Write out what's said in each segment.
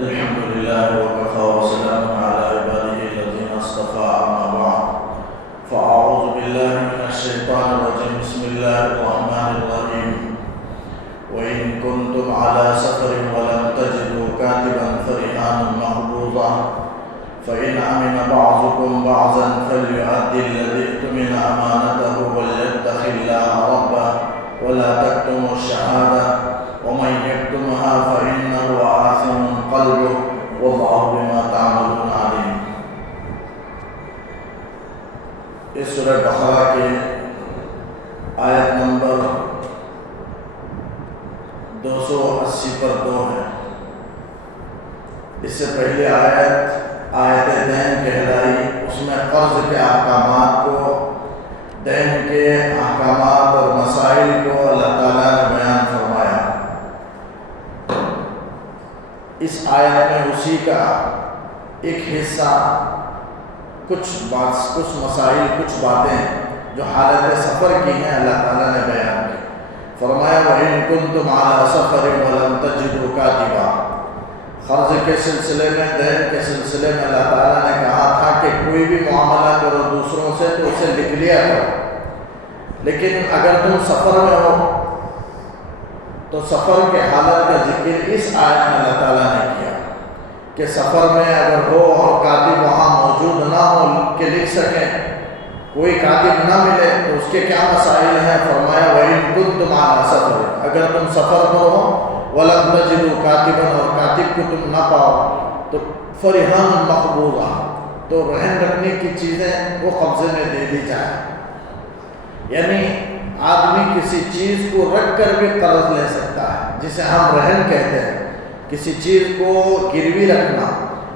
الحمد لله وكفى وسلام على عباده الذين اصطفى أما بعد فأعوذ بالله من الشيطان الرجيم بسم الله الرحمن الرحيم وإن كنتم على سفر ولم تجدوا كاتبا فرهان مقبوضة فإن أمن بعضكم بعضا فليؤدي الذي اؤتمن أمانته وليتق الله ربه ولا تكتموا الشهادة ومن يكتمها فإنه آثم قلبه والله بما تعملون عليم۔ اس سورہ بقرہ کے آیت نمبر 280 پر 2 ہے۔ اس سے پہلے آیت دین کہلائی، اس میں قرض کے احکامات کو، دین کے احکامات اور مسائل کو اللہ تعالیٰ نے بیان فرمایا۔ اس آیت میں اسی کا ایک حصہ کچھ مسائل، کچھ باتیں جو حالت سفر کی ہیں اللہ تعالیٰ نے بیان کی۔ فرمایا وَإِن كُنتُمْ عَلَى سَفَرٍ وَلَمْ تَجِدُوا كَاتِبًا۔ قرض کے سلسلے میں، دین کے سلسلے میں اللہ تعالیٰ نے کہا تھا کہ کوئی بھی معاملہ کرو دوسروں سے تو اسے لکھ لیا کرو، لیکن اگر تم سفر میں ہو تو سفر کے حالت کا ذکر اس آیت میں اللہ تعالیٰ نے کیا کہ سفر میں اگر ہو اور کاتب وہاں موجود نہ ہو کہ لکھ سکیں، کوئی کاتب نہ ملے تو اس کے کیا مسائل ہیں۔ فرمایا وَإِن كُنتُمْ عَلَى سَفَرٍ، اگر تم سفر پر ہو وَلَمْ تَجِدُوا كَاتِبًا، اور کاتب کو تم نہ پاؤ تو فَرِهَانٌ مَقْبُوضَةٌ، تو رہن رکھنے کی چیزیں وہ قبضے میں دے دی جائیں۔ یعنی آدمی کسی چیز کو رکھ کر بھی قرض لے سکتا ہے، جسے ہم رہن کہتے ہیں، کسی چیز کو گروی رکھنا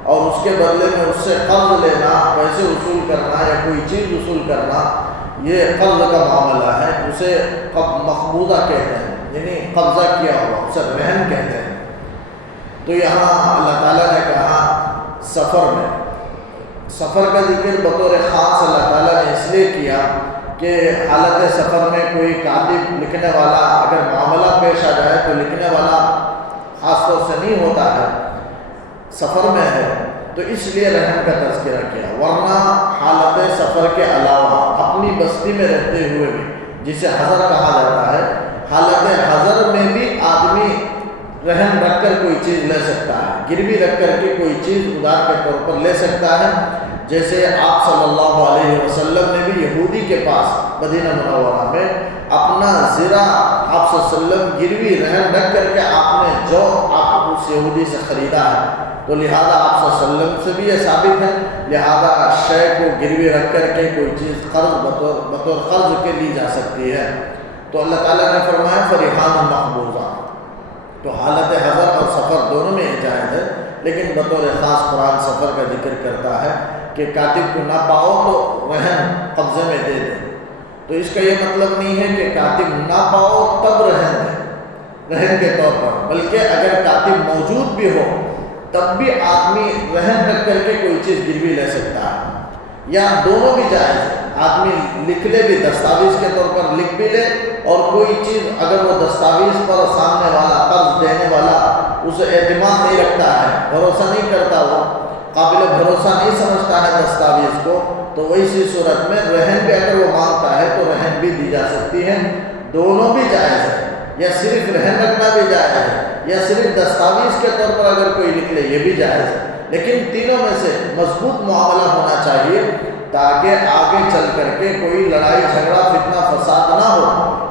اور اس کے بدلے میں اس سے قرض لینا، پیسے وصول کرنا یا کوئی چیز وصول کرنا، یہ قرض کا معاملہ ہے، اسے مقبوضہ کہتے ہیں، یعنی قبضہ کیا ہوا، اسے رہن کہتے ہیں۔ تو یہاں اللہ تعالیٰ نے کہا سفر کا ذکر بطور خاص اللہ تعالیٰ نے اس لیے کیا کہ حالت سفر میں کوئی کاتب لکھنے والا اگر معاملہ پیش آ جائے تو لکھنے والا خاص طور سے نہیں ہوتا ہے، سفر میں ہے، تو اس لیے رہن کا تذکرہ کیا۔ ورنہ حالت سفر کے علاوہ اپنی بستی میں رہتے ہوئے بھی، جسے حضر کہا جاتا ہے، حالت حضر میں بھی آدمی رہن رکھ کر کوئی چیز لے سکتا ہے، گروی رکھ کر کے کوئی چیز ادھار کے طور پر لے سکتا ہے۔ جیسے آپ صلی اللہ علیہ وسلم نے بھی یہودی کے پاس مدینہ منورہ میں اپنا زرہ آپ صلی اللہ علیہ وسلم گروی رہن رکھ کر کے آپ نے جو آپ اس یہودی سے خریدا ہے، تو لہذا آپ صلی اللہ علیہ وسلم سے بھی یہ ثابت ہے، لہذا شے کو گروی رکھ کر کے کوئی چیز بطور قرض کے لی جا سکتی ہے۔ تو اللہ تعالیٰ نے فرمایا فَرِهَانٌ مَقْبُوضَةٌ، تو حالت حضر اور سفر دونوں میں جائز ہے، لیکن بطور خاص قرآن سفر کا ذکر کرتا ہے کہ کاتب کو نہ پاؤ تو رہن قبضے میں دے دیں۔ تو اس کا یہ مطلب نہیں ہے کہ کاتب نہ پاؤ تب رہن دیں رہن کے طور پر، بلکہ اگر کاتب موجود بھی ہو تب بھی آدمی رہن رکھ کر کے کوئی چیز گروی لے سکتا ہے، یا دونوں بھی جائز ہے۔ آدمی لکھ لے بھی، دستاویز کے طور پر لکھ بھی لے، اور کوئی چیز اگر وہ دستاویز پر سامنے والا قرض دینے والا اسے اعتماد نہیں رکھتا ہے، بھروسہ نہیں کرتا، وہ قابل بھروسہ نہیں سمجھتا ہے دستاویز کو، تو ویسی صورت میں رہن بھی اگر وہ مانگتا ہے تو رہن بھی دی جا سکتی ہے۔ دونوں بھی جائز ہے، یا صرف رہن رکھنا بھی جائز ہے، یا صرف دستاویز کے طور پر اگر کوئی لکھ لے یہ بھی جائز ہے، لیکن تینوں میں سے مضبوط معاملہ ہونا چاہیے تاکہ آگے چل کر کے کوئی لڑائی جھگڑا فتنہ فساد نہ ہو۔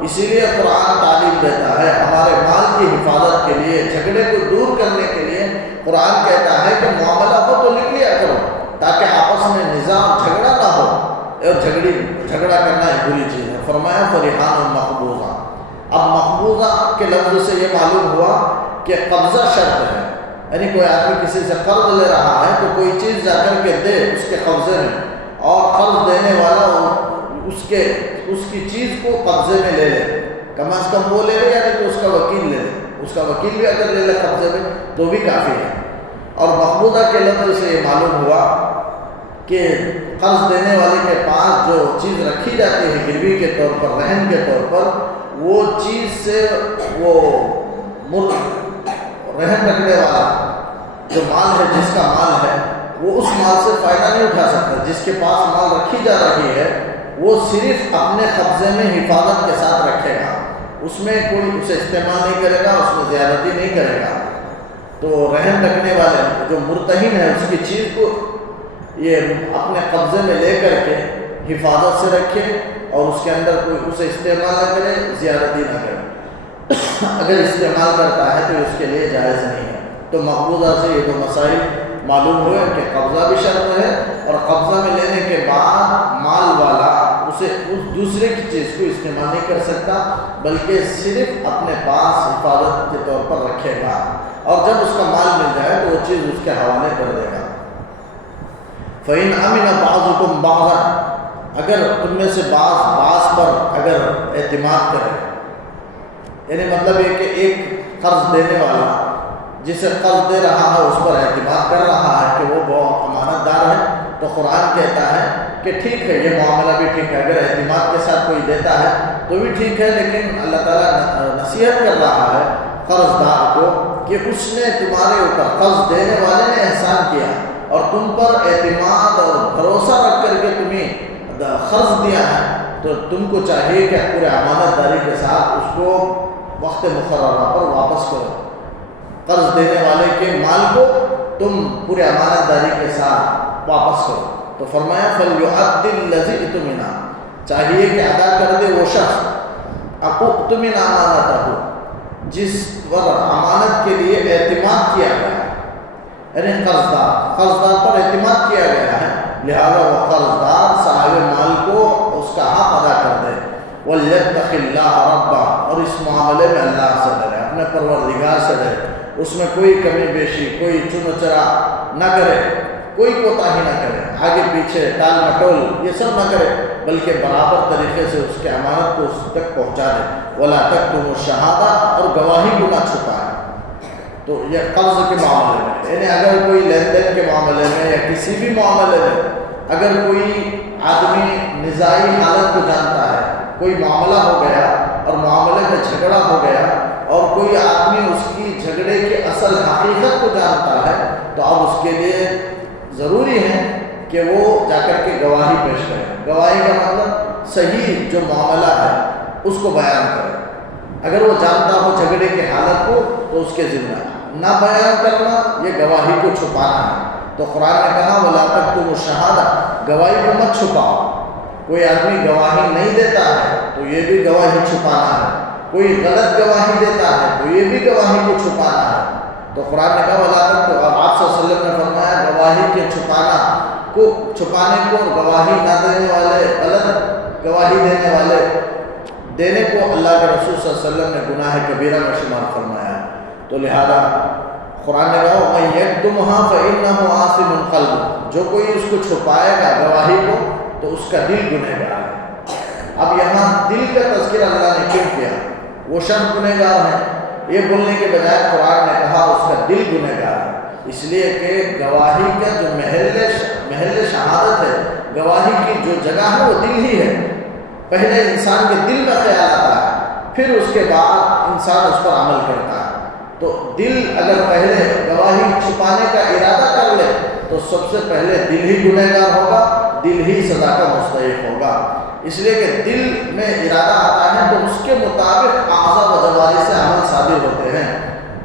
اسی لیے قرآن تعلیم دیتا ہے ہمارے مال کی حفاظت کے لیے، جھگڑے کو دور کرنے کے لیے قرآن کہتا ہے کہ معاملہ ہو تو لکھ لیا کرو تاکہ آپس میں نظام جھگڑا نہ ہو، اور جھگڑا کرنا ایک بری چیز ہے۔ فرمایا فَرِهَانٌ مَقْبُوضَةٌ۔ اب مقبوضہ کے لفظ سے یہ معلوم ہوا کہ قبضہ شرط ہے، یعنی کوئی آدمی کسی سے قرض لے رہا ہے تو کوئی چیز جا کر کے دے اس کے قبضے میں، اور قرض دینے والا اس کی چیز کو قبضے میں لے لے، کم از کم وہ لے لے، یعنی کہ اس کا وکیل لے لے، اس کا وکیل بھی اگر لے لے قبضے میں تو بھی کافی ہے۔ اور مقبوضہ کے لفظ سے یہ معلوم ہوا کہ قرض دینے والے کے پاس جو چیز رکھی جاتی ہے گروی کے طور پر، رہن کے طور پر، وہ چیز سے وہ رہن رکھنے والا جو مال ہے، جس کا مال ہے، وہ اس مال سے فائدہ نہیں اٹھا سکتا۔ جس کے پاس مال رکھی جا رہی ہے وہ صرف اپنے قبضے میں حفاظت کے ساتھ رکھے گا، اس میں کوئی اسے استعمال نہیں کرے گا، اس میں زیادتی نہیں کرے گا۔ تو رہن رکھنے والے جو مرتہن ہے اس کی چیز کو یہ اپنے قبضے میں لے کر کے حفاظت سے رکھے اور اس کے اندر کوئی اسے استعمال نہ کرے، زیادتی نہ کرے۔ اگر استعمال کرتا ہے تو اس کے لیے جائز نہیں ہے۔ تو مقبوضہ سے یہ دو مسائل معلوم ہوئے کہ قبضہ بھی شرط ہے، اور قبضہ میں لینے کے بعد مال والا اسے اس دوسرے کی چیز کو استعمال نہیں کر سکتا، بلکہ صرف اپنے پاس حفاظت کے طور پر رکھے گا، اور جب اس کا مال مل جائے تو وہ چیز اس کے حوالے کر دے گا۔ فَإِنْ أَمِنَ بَعْضُكُمْ بَعْضًا، اگر تم میں سے بعض پر اگر اعتماد کرے، یعنی مطلب یہ کہ ایک قرض دینے والا جسے قرض دے رہا ہے اس پر اعتماد کر رہا ہے کہ وہ بہت امانت دار ہے، تو قرآن کہتا ہے کہ ٹھیک ہے، یہ معاملہ بھی ٹھیک ہے، اگر اعتماد کے ساتھ کوئی دیتا ہے تو بھی ٹھیک ہے، لیکن اللہ تعالیٰ نصیحت کر رہا ہے قرض دار کو کہ اس نے تمہارے اوپر، قرض دینے والے نے احسان کیا اور تم پر اعتماد اور بھروسہ رکھ کر کے تمہیں قرض دیا ہے، تو تم کو چاہیے کہ پورے امانت داری کے ساتھ اس کو وقت مقررہ پر واپس کرو۔ قرض دینے والے کے مال کو تم پورے امانت داری کے ساتھ واپس کرو۔ تو فرمایا فَلْيُؤَدِّ الَّذِي اؤْتُمِنَ، چاہیے کہ ادا کر دے وہ شخص اؤْتُمِنَ امانتہ، جس پر امانت کے لیے اعتماد کیا گیا ہے، یعنی قرضدار پر اعتماد کیا گیا ہے، لہذا وہ قرضدار صاحب مال کو اس کا حق ادا کر دے۔ وَلْيَتَّقِ اللَّهَ رَبَّهُ، اور اس معاملے میں اللہ سے ڈرے، اپنے پروردگار سے ڈرے، اس میں کوئی کمی بیشی، کوئی چن چرا نہ کرے، کوئی کوتاہی نہ کرے، آگے پیچھے ٹال مٹول یہ سب نہ کرے، بلکہ برابر طریقے سے اس کے امانت کو اس تک پہنچا دے۔ وَلَا تَكْتُمُوا الشَّهَادَةَ، اور گواہی کو نہ چھپائے۔ تو یہ قرض کے معاملے میں، یعنی اگر کوئی لین دین کے معاملے میں یا کسی بھی معاملے میں اگر کوئی آدمی نزاعی حالت کو جانتا ہے، کوئی معاملہ ہو گیا اور معاملے میں جھگڑا ہو گیا اور کوئی آدمی اس کی جھگڑے کی اصل حقیقت کو جانتا ہے، تو اب اس کے لیے ضروری ہے کہ وہ جا کر کے گواہی پیش کرے۔ گواہی کا مطلب صحیح جو معاملہ ہے اس کو بیان کرے۔ اگر وہ جانتا ہو جھگڑے کی حالت کو تو اس کے ذمہ نہ بیان کرنا، یہ گواہی کو چھپانا ہے۔ تو قرآن نے کہا وَلَا تَكْتُمُوا الشَّهَادَةَ، گواہی کو مت چھپاؤ۔ کوئی آدمی گواہی نہیں دیتا ہے تو یہ بھی گواہی چھپانا ہے، کوئی غلط گواہی دیتا ہے تو یہ بھی گواہی کو چھپانا ہے۔ تو قرآن نے کہا وَلَا تَكْتُمُوا، اور آپ صلی اللہ علیہ وسلم نے فرمایا گواہی کے چھپانے کو اور گواہی نہ دینے والے، غلط گواہی دینے والے دینے کو اللہ کے رسول صلی اللہ علیہ وسلم نے گناہ کبیرہ میں شمار فرمایا ہے۔ تو لہذا قرآن نے کہا وَمَن يَكْتُمْهَا فَإِنَّهُ آثِمٌ قَلْبُهُ، جو کوئی اس کو چھپائے گا گواہی کو تو اس کا دل گنہگار ہے۔ اب یہاں دل کا تذکرہ اللہ نے کیوں کیا؟ وہ شخص گنہگار ہے، یہ بولنے کے بجائے قرآن نے کہا اس کا دل گنہگار ہے، اس لیے کہ گواہی کا جو محل شہادت ہے، گواہی کی جو جگہ ہے وہ دل ہی ہے۔ پہلے انسان کے دل میں خیال آتا ہے، پھر اس کے بعد انسان اس پر عمل کرتا ہے۔ تو دل اگر پہلے گواہی چھپانے کا ارادہ کر لے تو سب سے پہلے دل ہی گنہگار ہوگا، دل ہی سزا کا مستحق ہوگا۔ اس لیے کہ دل میں ارادہ آتا ہے تو اس کے مطابق اعضاء و جوارح سے عمل صادر ہوتے ہیں،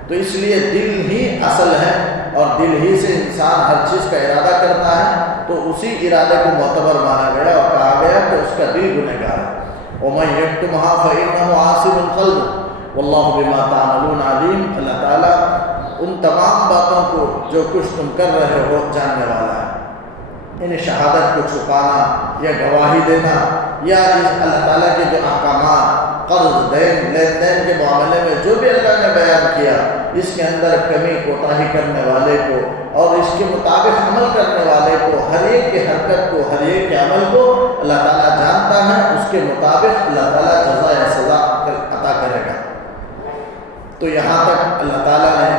تو اس لیے دل ہی اصل ہے اور دل ہی سے انسان ہر چیز کا ارادہ کرتا ہے، تو اسی ارادے کو معتبر مانا گیا اور کہا گیا کہ اس کا دل گنہگار ہے۔ وَمَن يَكْتُمْهَا فَإِنَّهُ عَاصِمٌ قَلْبُهُ وَاللَّهُ بِمَا تَعْمَلُونَ عَلِيمٌ، اللہ تعالیٰ ان تمام باتوں کو جو کچھ تم کر رہے ہو جاننے والا ہے۔ یعنی شہادت کو چھپانا یا گواہی دینا یا اللہ تعالیٰ کے جو احکامات قرض لین دین کے معاملے میں جو بھی اللہ نے بیان کیا، اس کے اندر کمی کوتاہی کرنے والے کو اور اس کے مطابق عمل کرنے والے کو، ہر ایک کی حرکت کو، ہر ایک کے عمل کو اللہ تعالیٰ جانتا ہے، اس کے مطابق اللہ تعالیٰ جزا یا سزا عطا کرے گا۔ تو یہاں تک اللہ تعالیٰ نے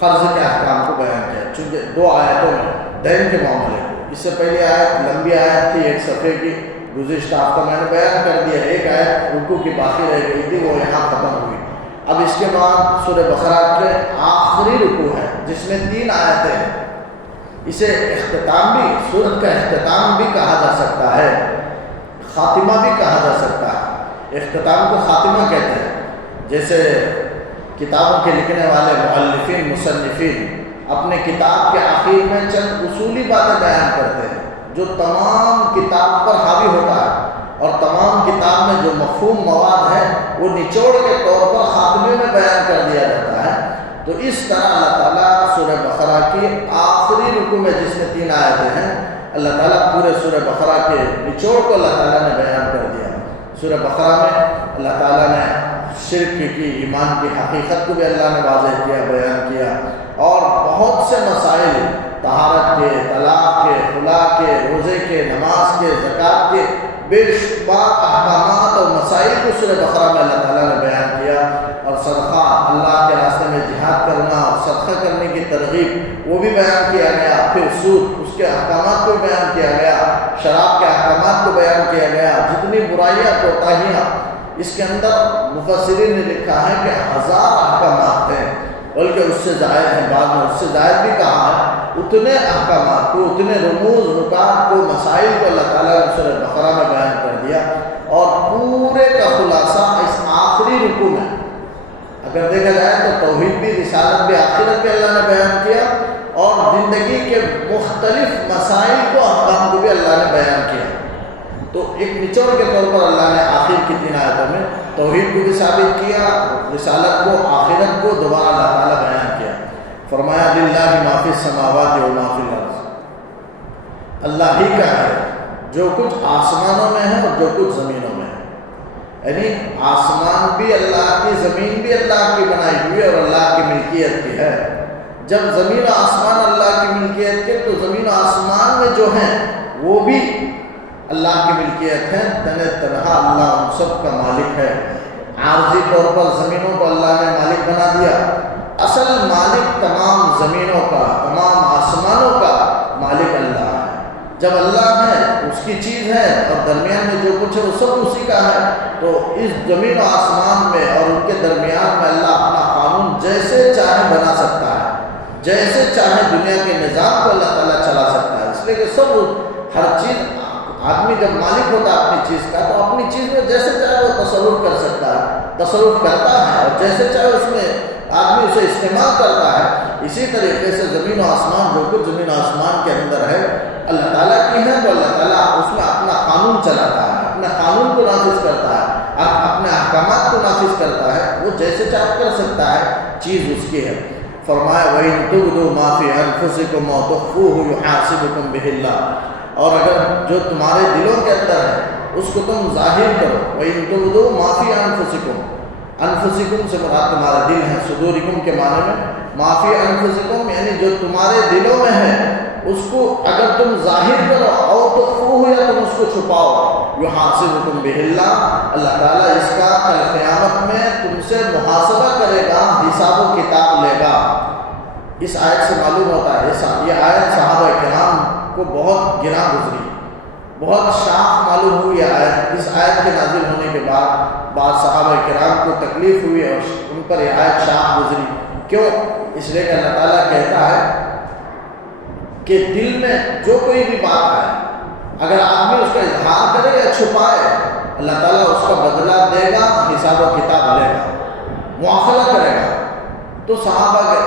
قرض کے احکام کو بیان کیا، چونکہ دو آیتوں میں دین کے معاملے کو، اس سے پہلے آیت لمبی آیت تھی، ایک صفحے کی، گزشتہ ہفتہ میں نے بیان کر دیا، ایک آیت رکوع کی باقی رہ گئی تھی، وہ یہاں ختم ہوئی۔ اب اس کے بعد سورہ بقرہ کے آخر آخری رکوع ہے جس میں 3 آیتیں ہیں. اسے اختتام بھی، سورت کا اختتام بھی کہا جا سکتا ہے، خاتمہ بھی کہا جا سکتا ہے. اختتام کو خاتمہ کہتے ہیں. جیسے کتابوں کے لکھنے والے مؤلفین، مصنفین اپنے کتاب کے آخر میں چند اصولی باتیں بیان کرتے ہیں جو تمام کتاب پر حاوی ہوتا ہے، اور تمام کتاب میں جو مفہوم مواد ہے وہ نچوڑ کے طور پر خاتمے میں بیان کر دیا جاتا ہے. تو اس طرح اللہ تعالیٰ سورہ بقرہ کی آخری رکوع میں جس میں 3 آیتیں ہیں، اللہ تعالیٰ پورے سورہ بقرہ کے نچوڑ کو اللہ تعالیٰ نے بیان کر دیا. سورہ بقرہ میں اللہ تعالیٰ نے شرک کی، ایمان کی حقیقت کو بھی اللہ نے واضح کیا، بیان کیا، اور بہت سے مسائل، طہارت کے، طلاق کے، خلا کے، روزے کے، نماز کے، زکوٰۃ کے، بے شمار احکامات اور مسائل کو سورہ بقرہ میں اللہ تعالیٰ نے بیان کیا. اور صدقہ، اللہ کے راستے میں جہاد کرنا اور صدقہ کرنے کی ترغیب، وہ بھی بیان کیا گیا. پھر سود، اس کے احکامات کو بیان کیا گیا، شراب کے احکامات کو بیان کیا گیا. جتنی برائیاں، کوتاہیاں اس کے اندر مفسرین نے لکھا ہے کہ 1000 احکامات ہیں، بلکہ اس سے زائد ہیں، بعد میں اس سے زائد بھی کہا ہے. اتنے احکامات کو، اتنے رموز، نکات کو، مسائل کو اللہ تعالیٰ نے سورہ بقرہ میں بیان کر دیا. اور پورے کا خلاصہ اس آخری رکوع میں اگر دیکھا جائے تو توحید بھی، رسالت بھی، آخرت بھی اللہ نے بیان کیا، اور زندگی کے مختلف مسائل کو، احکام کو بھی اللہ نے بیان کیا. تو ایک نچوڑ کے طور پر اللہ نے آخر کی 3 آیتوں میں توحید کو بھی ثابت کیا، رسالت کو، آخرت کو دوبارہ اللہ تعالیٰ بیان کیا. فرمایا للہ ما فی السماوات و ما فی الارض، اللہ ہی کا ہے جو کچھ آسمانوں میں ہے اور جو کچھ زمینوں میں ہے. یعنی آسمان بھی اللہ کی، زمین بھی اللہ کی بنائی ہوئی اور اللہ کی ملکیت کی ہے. جب زمین و آسمان اللہ کی ملکیت کے، تو زمین و آسمان میں جو ہیں وہ بھی اللہ کی ملکیت ہے. تنہا اللہ ان سب کا مالک ہے. عارضی طور پر زمینوں کو اللہ نے مالک بنا دیا، اصل مالک تمام زمینوں کا، تمام آسمانوں کا مالک اللہ ہے. جب اللہ ہے، اس کی چیز ہے، اور درمیان میں جو کچھ ہے وہ سب اسی کا ہے. تو اس زمین و آسمان میں اور ان کے درمیان میں اللہ اپنا قانون جیسے چاہے بنا سکتا ہے، جیسے چاہے دنیا کے نظام کو اللہ تعالیٰ چلا سکتا ہے. اس لیے کہ سب، ہر چیز، آدمی جب مالک ہوتا ہے اپنی چیز کا، تو اپنی چیز میں جیسے چاہے وہ تصرف کر سکتا ہے، تصرف کرتا ہے، اور جیسے چاہے اس میں آدمی اسے استعمال کرتا ہے. اسی طریقے سے زمین و آسمان، جو کچھ زمین و آسمان کے اندر ہے اللہ تعالیٰ کی ہے، تو اللہ تعالیٰ اس میں اپنا قانون چلاتا ہے، اپنے قانون کو نافذ کرتا ہے، اپنے احکامات کو نافذ کرتا ہے. وہ جیسے چاہے کر سکتا ہے، چیز اس کی ہے. فرمایا وَإِن تُبْدُوا مَا فِي أَنفُسِكُمْ أَوْ تُخْفُوهُ يُحَاسِبْكُم بِهِ اللَّهُ، اور اگر جو تمہارے دلوں کے اندر ہے اس کو تم ظاہر کرو. وَإِن تُبْدُوا مَا فِي أَنفُسِكُمْ، انفسکم سے مراد تمہارا دل ہے، صدورکم کے معنی میں. ما فی انفسکم یعنی جو تمہارے دلوں میں ہے اس کو اگر تم ظاہر کرو، او تخفوہ یا تم اس کو چھپاؤ، یحاسبکم بہ اللہ، اللہ تعالیٰ اس کا کل قیامت میں تم سے محاسبہ کرے گا، حساب و کتاب لے گا. اس آیت سے معلوم ہوتا ہے یہ آیت صحابہ کرام کو بہت گراں گزری، بہت شاخ معلوم ہوئی یہ آیت. اس آیت کے نازل ہونے کے بعد صحابہ کرام کو تکلیف ہوئی اور ان پر یہ آیت شاخ گزری. کیوں؟ اس لیے کہ اللہ تعالیٰ کہتا ہے کہ دل میں جو کوئی بھی بات آئے، اگر آدمی اس کا اظہار کرے یا چھپائے، اللہ تعالیٰ اس کا بدلہ دے گا، حساب و کتاب لے گا، مواخلہ کرے گا. تو صحابہ کے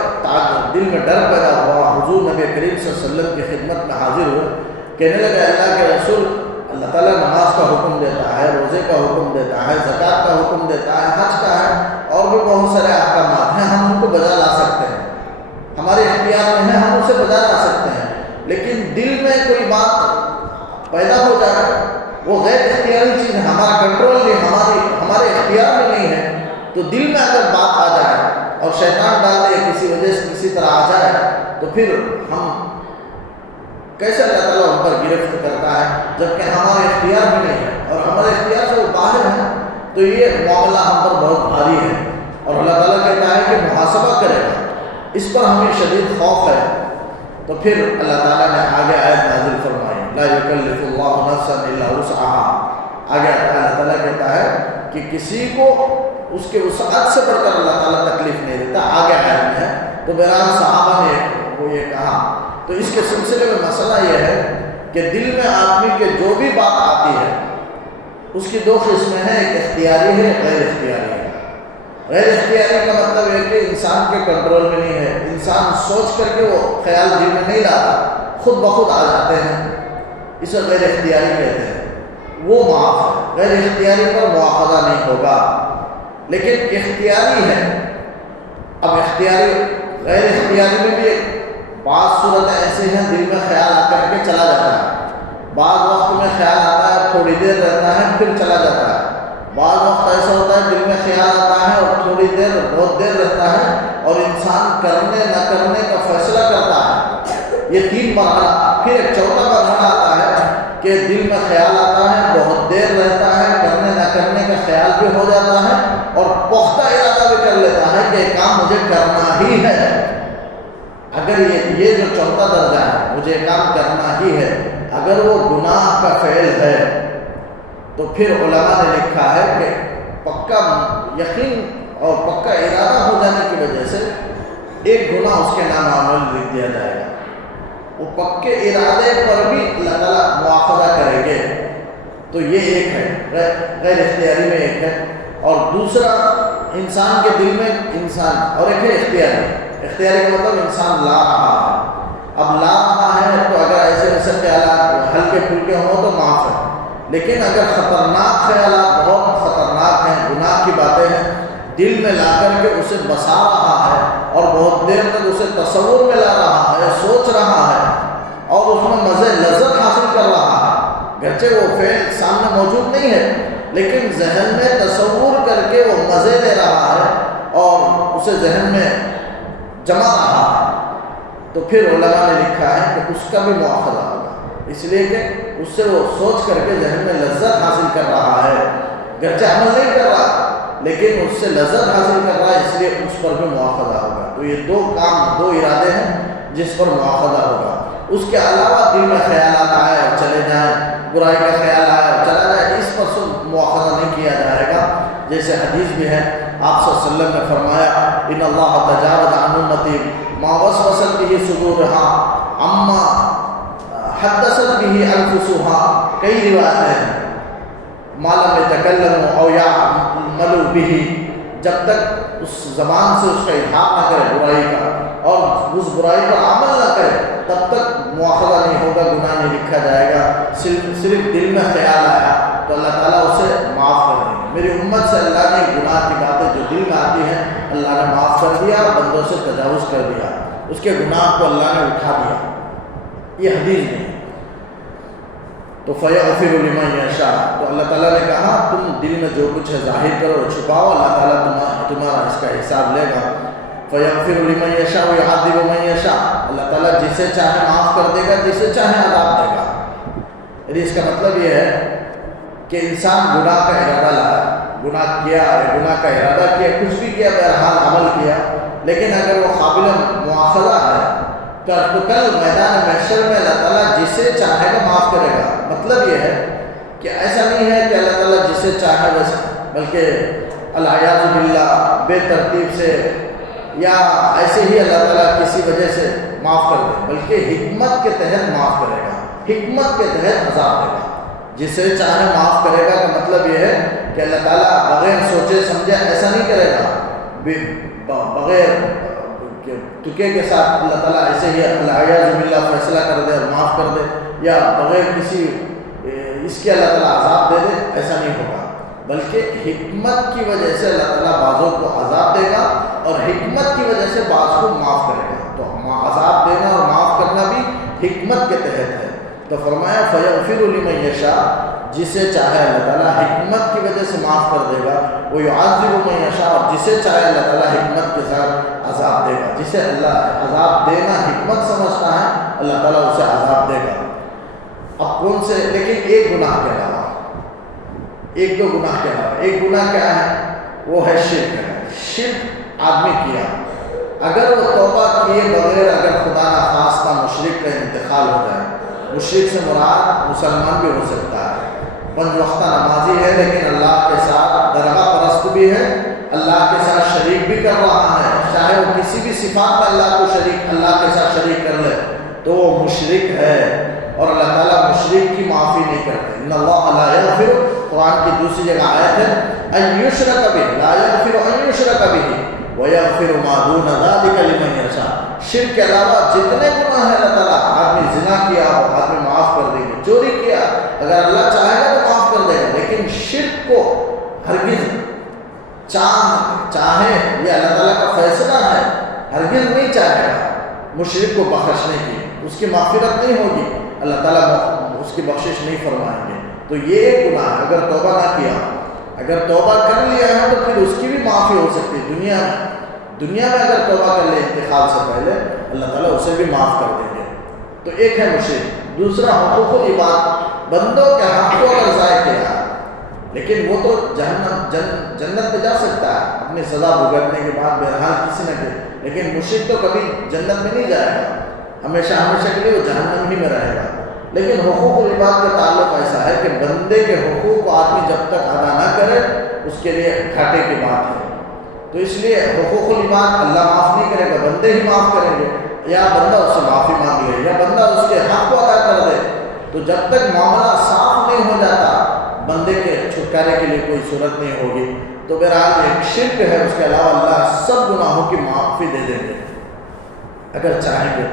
دل میں ڈر پیدا ہوا. حضور نبی کریم صلی اللہ علیہ وسلم کی خدمت میں حاضر ہوئے، کہنے لگے اللہ کے رسول، اللہ تعالیٰ نماز کا حکم دیتا ہے، روزے کا حکم دیتا ہے، زکوٰۃ کا حکم دیتا ہے، حج کا ہے، اور بھی بہت سارے احکامات ہیں، ہم ان کو بجا لا سکتے ہیں، ہمارے اختیار میں ہے، ہم اسے بجا لا سکتے ہیں. لیکن دل میں کوئی بات پیدا ہو جائے، وہ غیر اختیاری چیز ہے، ہمارا کنٹرول نہیں، ہمارے اختیار میں نہیں ہے. تو دل میں اگر بات آ جائے اور شیطان ڈال دے کسی وجہ سے کسی طرح آ جائے، تو پھر ہم کیسے اللہ تعالیٰ ان پر گرفت کرتا ہے، جبکہ ہمارے اختیار میں نہیں ہے اور ہمارے اختیار سے وہ باہر ہے. تو یہ معاملہ ہم پر بہت بھاری ہے، اور اللہ تعالیٰ کہتا ہے کہ محاسبہ کرے گا. اس پر ہمیں شدید خوف ہے. تو پھر اللہ تعالیٰ نے آگے آیت نازل فرمائی، لا یکلف اللہ نفسا الا وسعها. آگے اللہ تعالیٰ کہتا ہے کہ کسی کو اس کے وسعت سے بڑھ کر اللہ تعالیٰ تکلیف نہیں دیتا. آگے آیت میں ہے تو بہرحال صحابہ نے وہ یہ کہا. تو اس کے سلسلے میں مسئلہ یہ ہے کہ دل میں آدمی کے جو بھی بات آتی ہے اس کی دو قسمیں ہیں، ایک اختیاری ہے، غیر اختیاری ہے. غیر اختیاری کا مطلب ہے کہ انسان کے کنٹرول میں نہیں ہے، انسان سوچ کر کے وہ خیال دل میں نہیں لاتا، خود بخود آ جاتے ہیں، اسے غیر اختیاری کہتے ہیں. وہ معاف ہے، غیر اختیاری پر مواخذہ نہیں ہوگا. لیکن اختیاری ہے، اب اختیاری غیر اختیاری میں بھی بعض صورتیں ایسے ہیں دل میں خیال آ کر کے چلا جاتا ہے. بعض وقت میں خیال آتا ہے، تھوڑی دیر رہتا ہے، پھر چلا جاتا ہے. بعض وقت ایسا ہوتا ہے دل میں خیال آتا ہے اور تھوڑی دیر بہت دیر رہتا ہے اور انسان کرنے نہ کرنے کا فیصلہ کرتا ہے. یہ 3 مرحلہ. پھر ایک چوتھا مرحلہ آتا ہے کہ دل میں خیال آتا ہے، بہت دیر رہتا ہے، کرنے نہ کرنے کا خیال بھی ہو جاتا ہے اور پختہ ارادہ بھی کر لیتا ہے کہ یہ کام مجھے کرنا ہی ہے. اگر یہ جو چوتھا درجہ ہے، مجھے کام کرنا ہی ہے، اگر وہ گناہ کا فعل ہے تو پھر علماء نے لکھا ہے کہ پکا یقین اور پکا ارادہ ہو جانے کی وجہ سے ایک گناہ اس کے نام عمل لکھ دیا جائے گا. وہ پکے ارادے پر بھی اللہ تعالیٰ مواخذہ کریں گے. تو یہ ایک ہے، غیر اختیاری میں ایک ہے. اور دوسرا انسان کے دل میں انسان، اور ایک ہے اختیاری. اختیاری کا مطلب انسان لا رہا ہے. اب لا رہا ہے تو اگر ایسے خیالات ہلکے پھلکے ہوں تو معاف ہے، لیکن اگر خطرناک خیالات بہت خطرناک ہیں، گناہ کی باتیں ہیں، دل میں لا کر کے اسے بسا رہا ہے اور بہت دیر تک اسے تصور میں لا رہا ہے، سوچ رہا ہے اور اس میں مزے لذت حاصل کر رہا ہے، گرچہ وہ فعل سامنے موجود نہیں ہے لیکن ذہن میں تصور کر کے وہ مزے لے رہا ہے اور اسے ذہن میں جما رہا ہے، تو پھر علماء نے لکھا ہے کہ اس کا بھی مواخذہ ہوگا. اس لیے کہ اس سے وہ سوچ کر کے ذہن میں لذت حاصل کر رہا ہے، گرچہ عمل نہیں کر رہا لیکن اس سے لذت حاصل کر رہا ہے، اس لیے اس پر بھی مواخذہ ہوگا. تو یہ 2 کام، 2 ارادے ہیں جس پر مواخذہ ہوگا. اس کے علاوہ دل میں خیالات آئے اور چلے جائیں، برائی کا خیال آئے اور چلا جائے، اس پر مواخذہ نہیں کیا جائے گا. جیسے حدیث بھی ہے، آپ صلی اللہ علیہ وسلم نے فرمایا ان اللہ تجاوز عن امتی ما وسوست به صدورها اما حدثت به انفسها. کئی روایتیں ہیں، ما لم يتكلموا او يعملوا به، جب تک اس زبان سے اس کا اظہار نہ کرے برائی کا اور اس برائی پر عمل نہ کرے تب تک مواخذہ نہیں ہوگا، گناہ نہیں لکھا جائے گا. صرف دل میں خیال آیا تو اللہ تعالیٰ اسے معاف کر دیں گے. میری امت سے اللہ نے گناہ کی باتیں جو دل میں آتی ہیں اللہ نے معاف کر دیا، بندوں سے تجاوز کر دیا، اس کے گناہ کو اللہ نے اٹھا دیا. یہ حدیث نہیں. تو فَيَغْفِرُ لِمَن يَشَاءُ، تو اللہ تعالیٰ نے کہا تم دل میں جو کچھ ہے ظاہر کرو، چھپاؤ، اللہ تعالیٰ تمہارا اس کا حساب لے گا. فَيَغْفِرُ لِمَن يَشَاءُ وَيُعَذِّبُ مَن يَشَاءُ، اللہ تعالیٰ جسے چاہے معاف کر دے گا، جسے چاہے عذاب دے گا. یعنی اس کا مطلب یہ ہے کہ انسان گناہ کا ارادہ لایا، گناہ کیا، گناہ کا ارادہ کیا، کچھ بھی کیا، بہرحال عمل کیا، لیکن اگر وہ قابل مواخذہ ہے تو کل میدان محشر میں اللہ تعالیٰ جسے چاہے گا معاف کرے گا. مطلب یہ ہے کہ ایسا نہیں ہے کہ اللہ تعالیٰ جسے چاہے ویسے، بلکہ العیاذ باللہ بے ترتیب سے یا ایسے ہی اللہ تعالیٰ کسی وجہ سے معاف کر دے، بلکہ حکمت کے تحت معاف کرے گا، حکمت کے تحت عذاب دے گا. جسے چاہے معاف کرے گا کا مطلب یہ ہے کہ اللہ تعالیٰ بغیر سوچے سمجھے ایسا نہیں کرے گا، بغیر تکے کے ساتھ اللہ تعالیٰ ایسے ہی العیاذ باللہ فیصلہ کر دے اور معاف کر دے، یا بغیر کسی اس کے اللہ تعالیٰ عذاب دے دے، ایسا نہیں ہوگا. بلکہ حکمت کی وجہ سے اللہ تعالیٰ بعضوں کو عذاب دے گا اور حکمت کی وجہ سے بعض کو معاف کرے گا. تو عذاب دینا اور معاف کرنا بھی حکمت کے تحت ہے. تو فرمایا فَيَغْفِرُ لِمَن يَشَاءُ، جسے چاہے اللہ تعالیٰ حکمت کی وجہ سے معاف کر دے گا. وَيُعَذِّبُ مَن يَشَاءُ، اور جسے چاہے اللہ تعالیٰ حکمت کے ساتھ عذاب دے گا. جسے اللہ عذاب دینا حکمت سمجھتا ہے اللہ تعالیٰ اسے عذاب دے گا. اب کون سے، لیکن ایک گناہ کے علاوہ، 1-2 گناہ کے علاوہ، ایک گناہ کیا ہے؟ وہ ہے شرک. شرک آدمی کیا، اگر وہ توبہ کیے بغیر اگر خدا نخواستہ مشرک کا انتقال ہو جائے، مشرک سے مراد مسلمان بھی ہو سکتا ہے، 5 وقتہ نمازی ہے لیکن اللہ کے ساتھ درگاہ پرست بھی ہے، اللہ کے ساتھ شریک بھی کر رہا ہے، چاہے وہ کسی بھی صفات میں اللہ کے ساتھ شریک کر لے تو وہ مشرک ہے، اور اللہ تعالیٰ مشرک کی معافی نہیں کرتے۔ ان اللہ لا یغفر، قرآن کی دوسری جگہ آیت ہے، ان یشرک بہ، لا یغفر ان یشرک بہ ویغفر ما دون ذلک لمن یشاء۔ شرک کے علاوہ جتنے گناہ ہیں اللہ تعالیٰ، آدمی زنا کیا ہو آدمی معاف کر دیں گے، چوری کیا اگر اللہ چاہے گا تو معاف کر دے گا، لیکن شرک کو ہرگز چاہے یہ اللہ تعالیٰ کا فیصلہ ہے، ہرگز نہیں چاہے گا مشرک کو بخشنے کی، اس کی مغفرت نہیں ہوگی، اللہ تعالیٰ اس کی بخشش نہیں فرمائیں گے۔ تو یہ ایک گناہ ہے، اگر توبہ نہ کیا، اگر توبہ کر لیا ہے تو پھر اس کی بھی معافی ہو سکتی ہے دنیا میں اگر توبہ کر لے انتقال سے پہلے اللہ تعالیٰ اسے بھی معاف کر دیں گے۔ تو ایک ہے مشرک، دوسرا حقوق العباد، بندوں کے حق کو اگر ضائع کیا، لیکن وہ تو جنت میں جا سکتا ہے اپنی سزا بھگتنے کے بعد بہرحال کسی نہ کسی، لیکن مشرک تو کبھی جنت میں نہیں جائے گا، ہمیشہ کے لیے وہ جہنم ہی میں رہے گا۔ لیکن حقوق العباد کا تعلق ایسا ہے کہ بندے کے حقوق کو آدمی جب تک ادا نہ کرے اس کے لیے گھاٹے کی بات ہے۔ تو اس لیے حقوق العباد اللہ معاف نہیں کرے گا، بندے ہی معاف کریں گے، یا بندہ اس سے معافی مانگ لے یا بندہ اس کے حق کو ادا کر دے۔ تو جب تک معاملہ صاف نہیں ہو جاتا بندے کے چھٹکارے کے لیے کوئی صورت نہیں ہوگی۔ تو بہرحال ایک شرک ہے، اس کے علاوہ اللہ سب گناہوں کی معافی دے دیں گے اگر چاہیں گے۔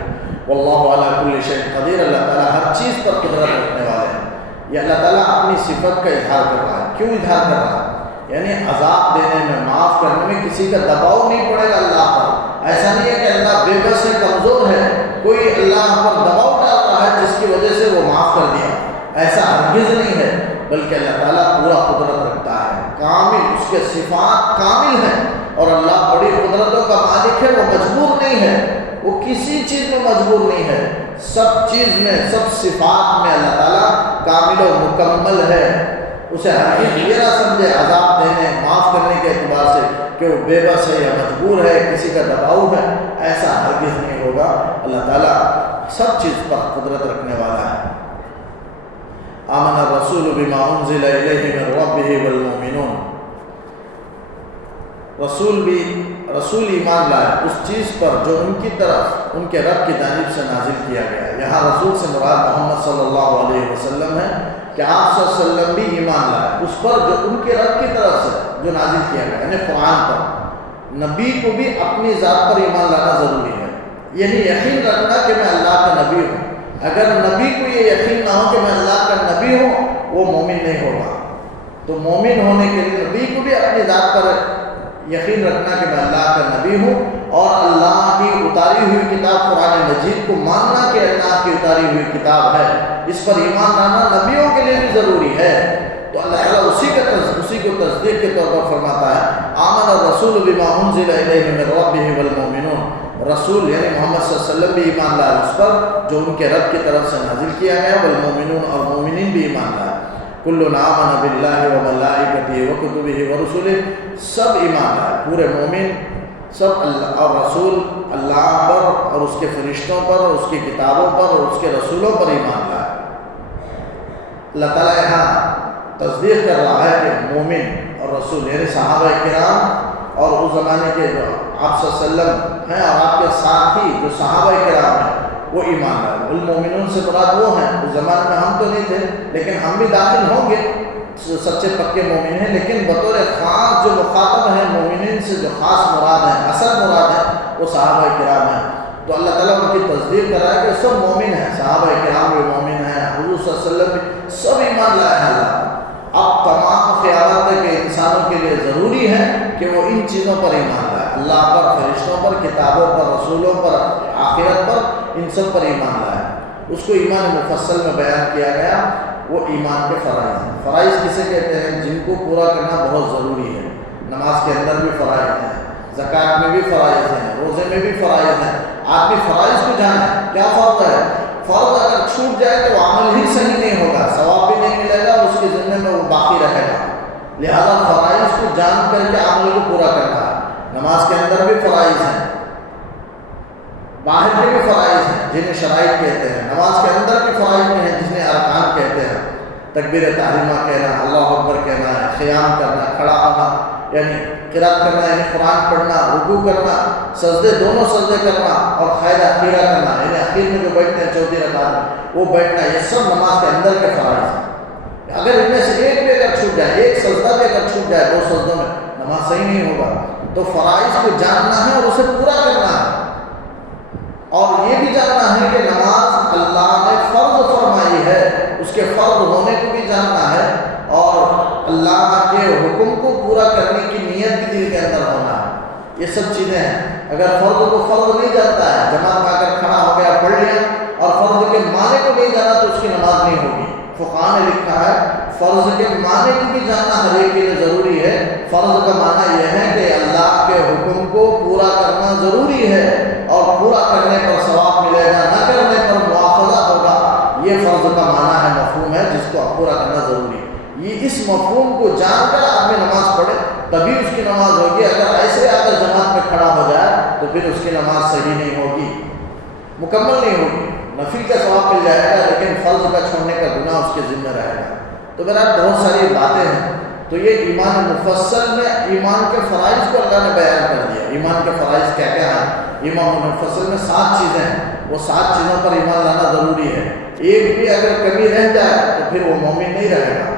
واللہ علی کل شیء قدیر، اللہ تعالیٰ ہر چیز پر قدرت رکھنے والے ہیں۔ یہ اللہ تعالیٰ اپنی صفت کا اظہار کر رہا ہے۔ کیوں اظہار کر رہا ہے؟ یعنی عذاب دینے میں، معاف کرنے میں کسی کا دباؤ نہیں پڑے گا اللہ پر۔ ایسا نہیں ہے کہ اللہ بے بس ہے، کمزور ہے، کوئی اللہ پر دباؤ ڈال رہا ہے جس کی وجہ سے وہ معاف کر دیا، ایسا ہرگز نہیں ہے، بلکہ اللہ تعالیٰ پورا قدرت رکھتا ہے، کامل، اس کے صفات کامل ہیں، اور اللہ بڑی قدرتوں کا مالک ہے، وہ مجبور نہیں ہے، وہ کسی چیز میں مجبور نہیں ہے، سب چیز میں، سب صفات میں اللہ تعالیٰ کامل و مکمل ہے۔ اسے ہرگز یہ نہ سمجھے عذاب دینے، معاف کرنے کے اعتبار سے کہ وہ بے بس ہے یا مجبور ہے، کسی کا دباؤ ہے، ایسا ہرگز نہیں ہوگا۔ اللہ تعالیٰ سب چیز پر قدرت رکھنے والا ہے۔ آمن الرسول بما انزل الیہ من ربہ والمؤمنون، رسول ایمان لائے اس چیز پر جو ان کی طرف، ان کے رب کی جانب سے نازل کیا گیا ہے۔ یہاں رسول سے مراد محمد صلی اللہ علیہ وسلم ہے کہ آپ صلی اللہ علیہ وسلم بھی ایمان لائے اس پر جو ان کے رب کی طرف سے جو نازل کیا گیا، یعنی قرآن پر۔ نبی کو بھی اپنی ذات پر ایمان لانا ضروری ہے، یعنی یقین رکھنا کہ میں اللہ کا نبی ہوں۔ اگر نبی کو یہ یقین نہ ہو کہ میں اللہ کا نبی ہوں، وہ مومن نہیں ہوگا۔ تو مومن ہونے کے لیے نبی کو بھی اپنی ذات پر یقین رکھنا کہ میں اللہ کا نبی ہوں، اور اللہ کی اتاری ہوئی کتاب قرآن مجید کو ماننا کہ اللہ کی اتاری ہوئی کتاب ہے، اس پر ایمان لانا نبیوں کے لیے بھی ضروری ہے۔ تو اللہ تعالیٰ اسی کو تصدیق کے طور پر فرماتا ہے، آمن الرسول بما انزل الیہ من ربہ والمؤمنون، رسول یعنی محمد صلی اللہ علیہ وسلم بھی ایمان لائے اس پر جو ان کے رب کی طرف سے نازل کیا گیا، والمؤمنون اور مومنین بھی ایمان لائے۔ کل آمن باللہ وملائکتہ وکتبہ ورسلہ، سب ایمان لائے، پورے مومن سب اللہ اور رسول اللہ پر اور اس کے فرشتوں پر اور اس کی کتابوں پر اور اس کے رسولوں پر ایمان لائے۔ اللہ تعالیٰ یہاں تصدیق کر رہا ہے کہ مومن اور رسول یعنی صحابہ کرام اور اس زمانے کے جو آپ صلی اللہ علیہ وسلم ہیں اور آپ کے ساتھی جو صحابہ کرام ہیں وہ ایمان لائے۔ المومنون سے مراد وہ ہیں، اس زمانے میں ہم تو نہیں تھے لیکن ہم بھی داخل ہوں گے، سچے پکے مومن ہیں، لیکن بطور خاص جو مخاطب ہیں مومنین سے جو خاص مراد ہیں، اصل مراد ہے وہ صحابہ کرام ہیں۔ تو اللہ تعالیٰ ان کی تصدیق کر رہا ہے کہ سب مومن ہیں، صحابہ کرام بھی مومن ہیں، حضور صلی اللہ علیہ وسلم بھی سب ایمان لائے ہیں اللہ۔ اب تمام خیالات کے انسانوں کے لیے ضروری ہے کہ وہ ان چیزوں پر ایمان لائے، اللہ پر، فرشتوں پر، کتابوں پر، رسولوں پر، آخرت پر، ان سب پر ایمان لائے۔ اس کو ایمان مفصل میں بیان کیا گیا، وہ ایمان کے فرائض ہیں۔ فرائض کسے کہتے ہیں؟ جن کو پورا کرنا بہت ضروری ہے۔ نماز کے اندر بھی فرائض ہیں، زکوٰۃ میں بھی فرائض ہیں، روزے میں بھی فرائض ہیں۔ آدمی فرائض کو جانے کیا فرض ہے، فرض اگر چھوٹ جائے تو عمل ہی صحیح نہیں ہوگا، ثواب بھی نہیں ملے گا، اس کے ذمے میں وہ باقی رہے گا۔ لہذا فرائض کو جان کر کے عمل کو پورا کرنا ہے۔ نماز کے اندر بھی فرائض ہیں، باہر کے بھی فرائض ہیں جنہیں شرائط کہتے ہیں، نماز کے اندر بھی فرائض میں ہیں جنہیں ارکان کہتے ہیں۔ تکبیر تحریمہ کہنا، اللہ اکبر کہنا ہے، قیام کرنا، کھڑا ہونا، یعنی قرات کرنا یعنی قرآن پڑھنا، رکوع کرنا، سجدے دونوں سجدے کرنا اور خیر اخیرہ کرنا یعنی اخیر میں جو بیٹھتے ہیں چوتھی رکعت میں وہ بیٹھنا، یہ سب نماز کے اندر کے فرائض ہیں۔ اگر ان میں سے ایک بھی اگر چھوٹ جائے، ایک سجدہ بھی اگر چھوٹ جائے 2 سجدوں میں، نماز صحیح نہیں ہوگا۔ تو فرائض کو جاننا ہے اور اسے پورا کرنا ہے، اور یہ بھی جاننا ہے کہ نماز اللہ نے فرض فرمائی ہے، اس کے فرض ہونے کو بھی جاننا ہے، اور اللہ کے حکم کو پورا کرنے کی نیت بھی دل کے اندر ہونا ہے۔ یہ سب چیزیں ہیں۔ اگر فرض کو فرض نہیں جانتا ہے، جماعت میں آ کر کھڑا ہو گیا، پڑھ لیا اور فرض کے معنی کو نہیں جانا تو اس کی نماز نہیں ہوگی۔ فقہاء نے لکھا ہے فرض کے معنی کو بھی جاننا ہر ایک کے لیے ضروری ہے۔ فرض کا معنی یہ ہے کہ اللہ کے حکم کو پورا کرنا ضروری ہے، اور پورا کرنے پر ثواب ملے گا، نہ کرنے پر مواخذہ ہوگا۔ یہ فرض کا معنی ہے، مفہوم ہے جس کو پورا کرنا ضروری ہے۔ یہ اس مفہوم کو جان کر آدمی نماز پڑھے تبھی اس کی نماز ہوگی۔ اگر ایسے آ کر جماعت میں کھڑا ہو جائے تو پھر اس کی نماز صحیح نہیں ہوگی، مکمل نہیں ہوگی۔ نفل کا ثواب مل جائے گا لیکن فرض کا چھوڑنے کا گناہ اس کے ذمہ رہے گا۔ تو میرا بہت ساری باتیں ہیں۔ تو یہ ایمان مفصل میں ایمان کے فرائض کو اللہ نے بیان کر دیا۔ ایمان کے فرائض کیا کیا ہیں؟ ایمان مفصل میں 7 چیزیں ہیں، وہ 7 چیزوں پر ایمان لانا ضروری ہے۔ ایک بھی اگر کمی رہ جائے تو پھر وہ مومن نہیں رہے گا۔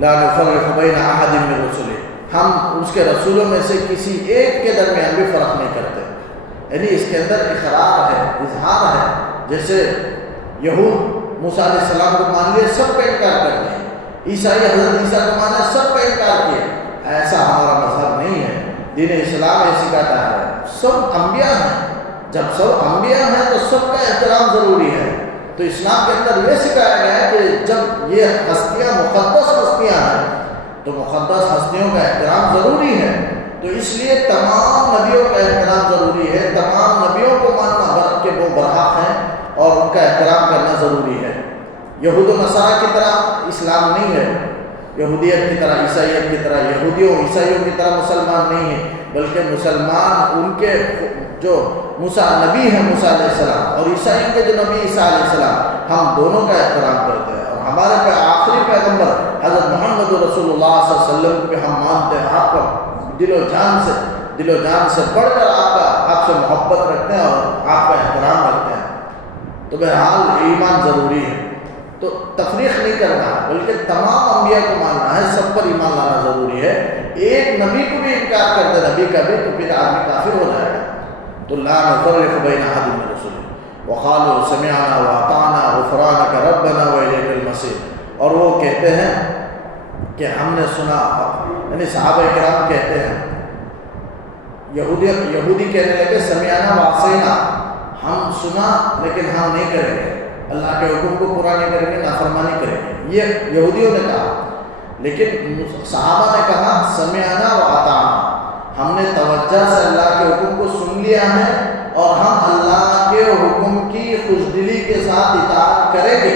لا نفرق بین احد من رسلہ، ہم اس کے رسولوں میں سے کسی ایک کے درمیان بھی فرق نہیں کرتے۔ یعنی اس کے اندر اقرار ہے، اظہار ہے۔ جیسے یہود موسیٰ علیہ السلام کو مان لیے، سب کا انکار کر دیا۔ عیسائی حضرت عیسیٰ کو مانا، سب کا انکار کیا۔ ایسا ہمارا مذہب نہیں ہے۔ دین اسلام یہ سکھاتا ہے سب انبیاء ہیں، جب سب انبیاء ہیں تو سب کا احترام ضروری ہے۔ تو اسلام کے اندر یہ سکھایا گیا ہے کہ جب یہ ہستیاں مقدس ہستیاں ہیں تو مقدس ہستیوں کا احترام ضروری ہے۔ تو اس لیے تمام نبیوں کا احترام ضروری ہے، تمام نبیوں کو ماننا کہ وہ برحق ہیں اور ان کا احترام کرنا ضروری ہے۔ یہود و نصارہ کی طرح اسلام نہیں ہے، یہودیت کی طرح، عیسائیت کی طرح، یہودیوں عیسائیوں کی طرح مسلمان نہیں ہے، بلکہ مسلمان ان کے جو موسیٰ نبی ہیں موسیٰ علیہ السلام، اور عیسائیوں کے جو نبی عیسیٰ علیہ السلام، ہم دونوں کا احترام کرتے ہیں۔ اور ہمارے آخری پیغمبر حضرت محمد رسول اللہ صلی اللہ علیہ وسلم کو بھی ہم مانتے ہیں، آپ کا دل و جان سے بڑھ کر آپ سے محبت رکھتے ہیں اور آپ کا احترام رکھتے ہیں۔ تو بہرحال ایمان ضروری ہے، تو تفریق نہیں کرنا ہے بلکہ تمام انبیاء کو ماننا ہے، سب پر ایمان لانا ضروری ہے۔ ایک نبی کو بھی انکار کرتے نبی کا بھی تو پھر آدمی کافر ہو جائے گا۔ تو لا نفرق بین احد من رسلہ وقالوا سمعنا واطعنا غفرانک ربنا والیک المصیر، اور وہ کہتے ہیں کہ ہم نے سنا، یعنی صحابہ کرام کہتے ہیں، یہودی کہنے لگے سمعنا وعصینا، ہم سنا لیکن ہم نہیں کریں گے، اللہ کے حکم کو پورا نہیں کریں گے، نافرمانی کریں گے، یہ یہودیوں نے کہا۔ لیکن صحابہ نے کہا سمعنا واطعنا، ہم نے توجہ سے اللہ کے حکم کو سن لیا ہے اور ہم اللہ کے حکم کی خوشدلی کے ساتھ اطاعت کریں گے،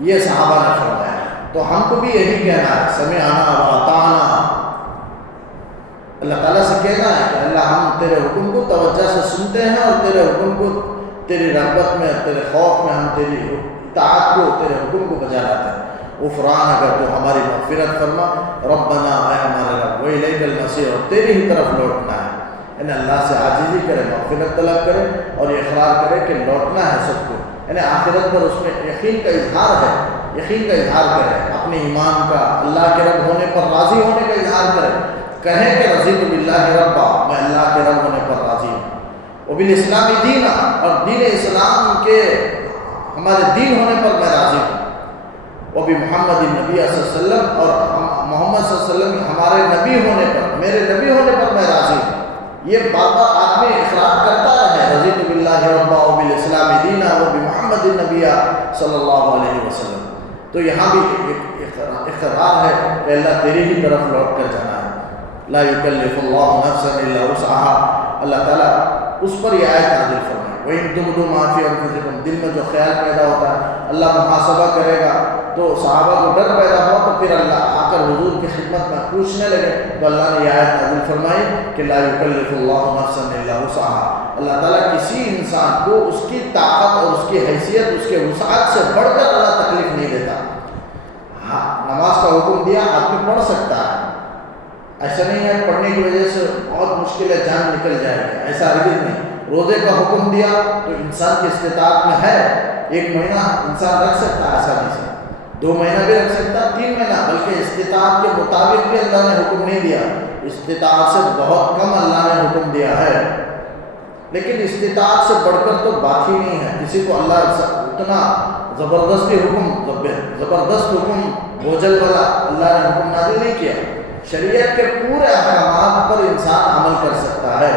یہ صحابہ نے فرمایا۔ تو ہم کو بھی یہی کہنا ہے سمعنا واطعنا، اللہ تعالیٰ سے کہنا ہے کہ اللہ ہم تیرے حکم کو توجہ سے سنتے ہیں اور تیرے حکم کو، تیری رغبت میں، تیرے خوف میں ہم تیری اطاعت کو، تیرے حکم کو بجا لاتے ہیں۔ غفران اگر تو ہماری مغفرت فرما، ربنا اے ہمارے رب، والیک المصیر، اور تیری ہی طرف لوٹنا ہے۔ یعنی اللہ سے عاجزی کرے، مغفرت طلب کرے اور اقرار کرے کہ لوٹنا ہے سب کو، یعنی آخرت پر اس میں یقین کا اظہار ہے، یقین کا اظہار کرے، اپنے ایمان کا، اللہ کے رب ہونے پر راضی ہونے کا اظہار کرے، کہیں کہ رضیت باللہ ربا، میں اللہ کے رب ہونے پر راضی ہوں، وبالاسلام دینا، اور دین اسلام کے ہمارے دین ہونے پر میں راضی ہوں، وبمحمد النبی صلی اللہ علیہ وسلم، اور محمد صلی اللہ علیہ وسلم ہمارے نبی ہونے پر، میرے نبی ہونے پر میں راضی ہوں۔ یہ بار بار آدمی اقرار کرتا رہے، رضیت باللہ ربا وبالاسلام دینا وبمحمد النبی صلی اللہ علیہ وسلم۔ تو یہاں بھی اقرار ہے کہ اللہ تیری ہی طرف لوٹ کر جانا ہے۔ لا یکلف اللہ نفسا الا وسعها، اللہ تعالیٰ اس پر یہ آیت نازل فرمائے، وَإِن تُبْدُوا مَا فِي أَنفُسِكُمْ، دل میں جو خیال پیدا ہوتا ہے اللہ محاسبہ کرے گا۔ تو صحابہ کو ڈر پیدا ہوا تو پھر اللہ آ کر حضور کی خدمت میں پوچھنے لگے، تو اللہ نے یہ آیت نازل فرمائی کہ لا یکلف اللہ نفسا الا وسعها، اللہ تعالیٰ کسی انسان کو اس کی طاقت اور اس کی حیثیت، اس کے وسعت سے بڑھ کر اللہ تکلیف نہیں دیتا۔ ہاں نماز کا حکم دیا، آدمی پڑھ سکتا ہے، ایسا نہیں ہے پڑھنے کی وجہ سے بہت مشکل ہے جان نکل جائے گی، ایسا ہرگز نہیں۔ روزے کا حکم دیا تو انسان کی استطاعت میں ہے، 1 مہینہ انسان رکھ سکتا ہے آسانی سے، 2 مہینہ بھی رکھ سکتا ہے، 3 مہینہ، بلکہ استطاعت کے مطابق بھی اللہ نے حکم نہیں دیا، استطاعت سے بہت کم اللہ نے حکم دیا ہے۔ لیکن استطاعت سے بڑھ کر تو بات ہی نہیں ہے، کسی کو اللہ اتنا زبردست حکم بوجھل والا اللہ نے حکم نازل نہیں کیا۔ شریعت کے پورے احکامات پر انسان عمل کر سکتا ہے،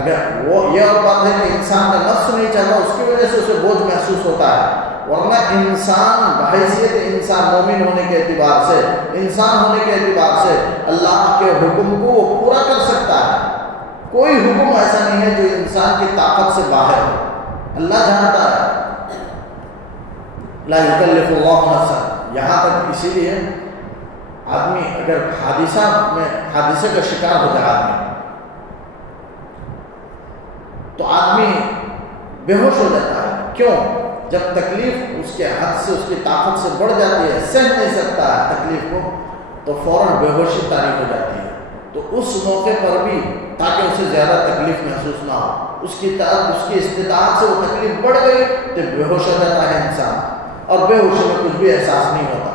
اگر وہ یہ اور بات ہے کہ انسان کا نفس نہیں چاہتا، اس کی وجہ سے اسے بوجھ محسوس ہوتا ہے، ورنہ انسان بحیثیت انسان مومن ہونے کے اعتبار سے، انسان ہونے کے اعتبار سے اللہ کے حکم کو وہ پورا کر سکتا ہے۔ کوئی حکم ایسا نہیں ہے جو انسان کی طاقت سے باہر ہے، اللہ جانتا ہے۔ لا یکلف اللہ نفسا، یہاں تک اسی لیے آدمی اگر حادثے کا شکار ہو جائے آدمی، تو آدمی بے ہوش ہو جاتا ہے۔ کیوں؟ جب تکلیف اس کے حد سے، اس کی طاقت سے بڑھ جاتی ہے، سہ نہیں سکتا ہے تکلیف کو، تو فوراً بے ہوشی طاری ہو جاتی ہے۔ تو اس موقع پر بھی تاکہ اسے زیادہ تکلیف محسوس نہ ہو، اس کی استطاعت سے وہ تکلیف بڑھ گئی تو بے ہوش ہو جاتا ہے انسان، اور بے ہوشی میں کچھ بھی احساس نہیں ہوتا۔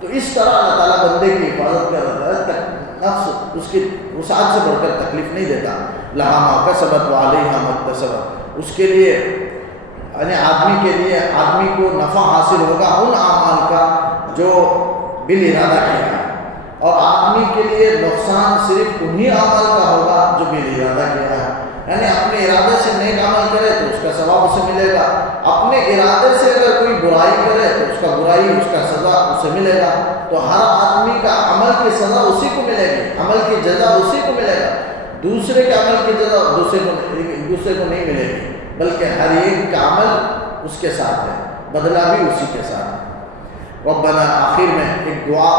تو اس طرح اللہ تعالیٰ بندے کی حفاظت کرتا ہے، نفس اس کی وسعت سے بڑھ کر تکلیف نہیں دیتا۔ لہا ما کسبت وعلیہا ما اکتسبت، اس کے لیے یعنی آدمی کو نفع حاصل ہوگا ان اعمال کا جو بالارادہ کیا ہے، اور آدمی کے لیے نقصان صرف انہی اعمال کا ہوگا جو بالارادہ کیا ہے۔ یعنی اپنے ارادے سے نیک عمل کرے تو اس کا ثواب اسے ملے گا، اپنے ارادے سے اگر کوئی برائی کرے تو اس کا برائی، اس کا سزا اسے ملے گا۔ تو ہر آدمی کا عمل کی سزا اسی کو ملے گی، عمل کی جزا اسی کو ملے گا، دوسرے کے عمل کی جزا دوسرے کو نہیں ملے گی، بلکہ ہر ایک کا عمل اس کے ساتھ ہے، بدلہ بھی اسی کے ساتھ ہے۔ ربنا، آخر میں ایک دعا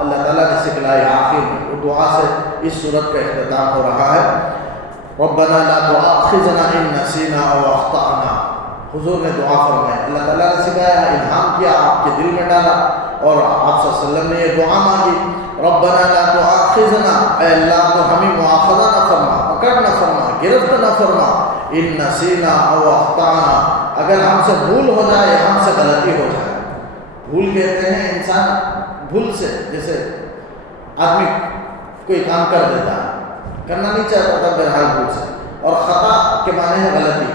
اللہ تعالیٰ نے سکھلائی، آخر میں وہ دعا سے اس صورت کا اختتام ہو رہا ہے۔ ربنا لا تؤاخذنا ان نسینا او اخطأنا، حضور نے دعا فرمائی، اللہ تعالیٰ نے سکھایا، الہام کیا، آپ کے دل میں ڈالا، اور آپ صلی اللہ علیہ وسلم نے یہ دعا مانگی، ربنا لا تؤاخذنا، اے اللہ تو ہمیں مؤاخذہ نہ فرما، پکڑ نہ فرما، گرفت نہ فرما، ان نسینا او اخطأنا، اگر ہم سے بھول ہو جائے، ہم سے غلطی ہو جائے۔ بھول کہتے ہیں انسان بھول سے، جیسے آدمی کوئی کام کر دیتا ہے، کرنا نہیں چاہتا تھا بہرحال بھول سے، اور خطا کے معنی ہے غلطی،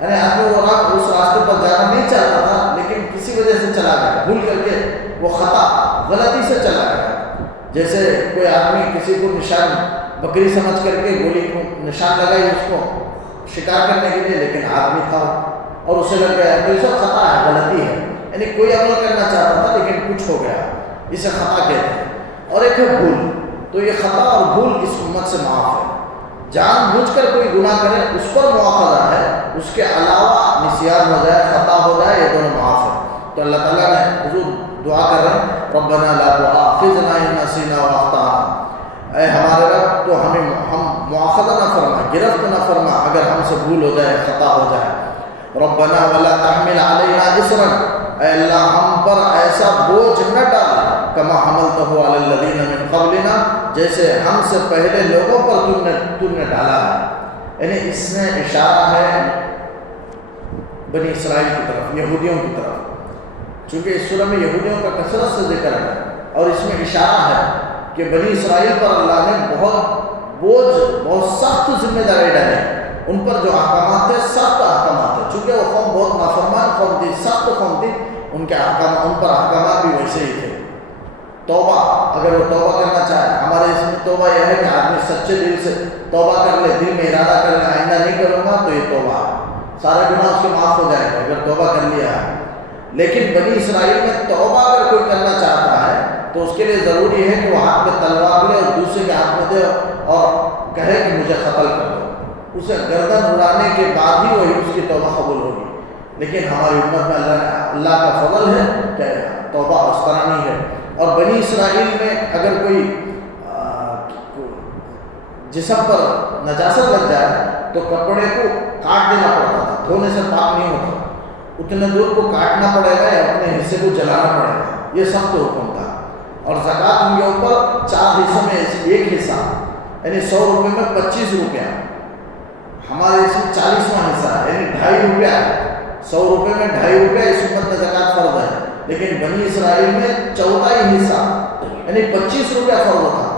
یعنی آدمی وہ اس راستے پر جانا نہیں چاہتا تھا لیکن کسی وجہ سے چلا گیا، بھول کر کے وہ خطا غلطی سے چلا گیا۔ جیسے کوئی آدمی کسی کو نشان بکری سمجھ کر کے گولی کو نشان لگائی اس کو شکار کرنے کے لیے، لیکن آدمی تھا اور اسے لگ گیا، تو یہ سب خطا ہے، غلطی ہے، یعنی کوئی عمل کرنا چاہتا تھا لیکن کچھ ہو گیا، اسے خطا کہتے ہیں۔ اور ایک ہے بھول، تو یہ خطا اور بھول اس امت سے معاف ہے، جان بوجھ کر کوئی گناہ کرے اس پر مواخذہ ہے، اس کے علاوہ نسیان ہو جائے، خطا ہو جائے، یہ دونوں معاف ہے۔ تو اللہ تعالیٰ نے حضور دعا کر رہے ہیں، ربنا لا تؤاخذنا ان نسینا واخطأنا، اے ہمارے رب تو ہم مواخذہ نہ فرما، گرفت نہ فرما اگر ہم سے بھول ہو جائے، خطا ہو جائے۔ ربنا ولا تحمل علینا اصرا، اے اللہ ہم پر ایسا بوجھ نہ ڈال، کما حملتہ علی الذین من قبلنا، جیسے ہم سے پہلے لوگوں پر تم نے ڈالا ہے۔ یعنی اس میں اشارہ ہے بنی اسرائیل کی طرف، یہودیوں کی طرف، چونکہ اس سورہ میں یہودیوں کا کثرت سے ذکر ہے، اور اس میں اشارہ ہے کہ بنی اسرائیل پر اللہ نے بہت سخت ذمہ داری ڈالی، ان پر جو احکامات تھے سخت احکامات تھے، چونکہ وہ قوم بہت نافرمان قوم تھی، سخت قوم تھی، ان پر احکامات بھی ویسے ہی تھے۔ توبہ، اگر وہ توبہ کرنا چاہے، ہمارے اس میں توبہ یہ ہے کہ آدمی سچے دل سے توبہ کر لے، دل میں ارادہ کر لے آئندہ نہیں کروں گا، تو یہ توبہ ہے، سارے گناہ اس کے معاف ہو جائے گا اگر توبہ کر لیا ہے۔ لیکن بنی اسرائیل میں توبہ اگر کوئی کرنا چاہتا ہے تو اس کے لیے ضروری ہے کہ وہ ہاتھ میں تلوار لے اور دوسرے کے ہاتھ میں دے اور کہے کہ مجھے قتل کر دو، اسے گردن اڑانے کے بعد ہی وہی اس کی توبہ قبول ہوگی۔ لیکن ہماری امت میں اللہ کا فضل ہے کہ توبہ اس طرح نہیں ہے۔ اور بنی اسرائیل میں اگر کوئی جسم پر نجاست لگ جائے تو کپڑے کو کاٹ دینا پڑتا تھا، دھونے سے پاک نہیں ہوتا، اتنے دور کو کاٹنا پڑے گا یا اپنے حصے کو جلانا پڑے گا، یہ سخت حکم تھا۔ اور زکوٰۃ ان کے اوپر 4 حصوں میں 1 حصہ، یعنی 100 روپے میں 25 روپیہ، ہمارے اس میں 40واں حصہ ہے، یعنی 2.5 روپیہ ہے۔ 100 روپے میں 2.5 روپیہ اس امت میں زکوٰۃ فرض ہے، لیکن بنی اسرائیل میں 1/4 حصہ یعنی 25 روپیہ فرض تھا